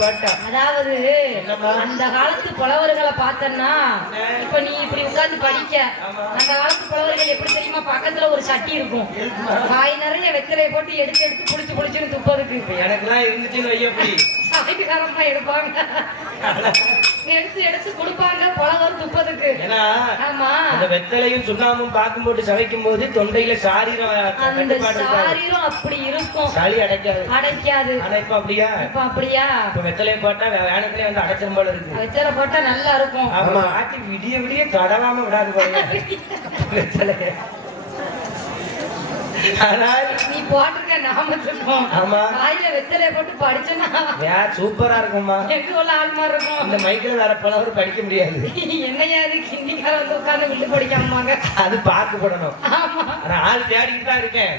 பாட்டா? அதாவது அந்த காலத்து புலவர்களை பார்த்தன்னா இப்ப நீ இப்படி உட்கார்ந்து படிக்க, அந்த காலத்து புலவர்கள் எப்படி தெரியுமா, பக்கத்துல ஒரு சட்டி இருக்கும், காய் நிறைய வெத்தலையை போட்டு எடுத்து எடுத்து புளிச்சு புளிச்சுன்னு துப்பதுக்கு. எனக்குலாம் இருந்துச்சுன்னு வையப்படி சாயக்காரமா எடுப்பாங்க, எடுத்து எடுத்து கொடுப்பாங்க புலவர் துப்பதுக்கு. ஏன்னா ஆமா, அந்த வெத்தலையும் சுண்ணாமும் பாக்கும் போட்டு சவைக்கும் போது தொண்டையில சாரீரம் அப்படி இருக்கும், சளி அடைக்காது அடைக்காது. ஆனா இப்ப அப்படியா? இப்ப அப்படியா? இப்ப வெத்தலையை போட்டா வேணத்திலே வந்து அடைச்சம் போல இருக்கு. வெத்தலை போட்டா நல்லா இருக்கும். ஆமா, ஆட்டி விடிய விடிய தடவாம விடாது போல வெத்தலைய. ஆனால் நீ போட்டிருக்க நாமத்துக்கும் ஆமா வாயில வெத்தலையை போட்டு படிச்சனா சூப்பரா இருக்குமா? எங்க உள்ள ஆத்மா இருக்கும். இந்த மைக்கில் வேற பலவரும் படிக்க முடியாது. என்னையா இது ஹிந்திக்கார வந்து உட்கார்ந்து விட்டு படிக்காமாங்க, அது பார்க்கப்படணும். ஆனா ஆள் தேடிக்கிட்டு தான் இருக்கேன்.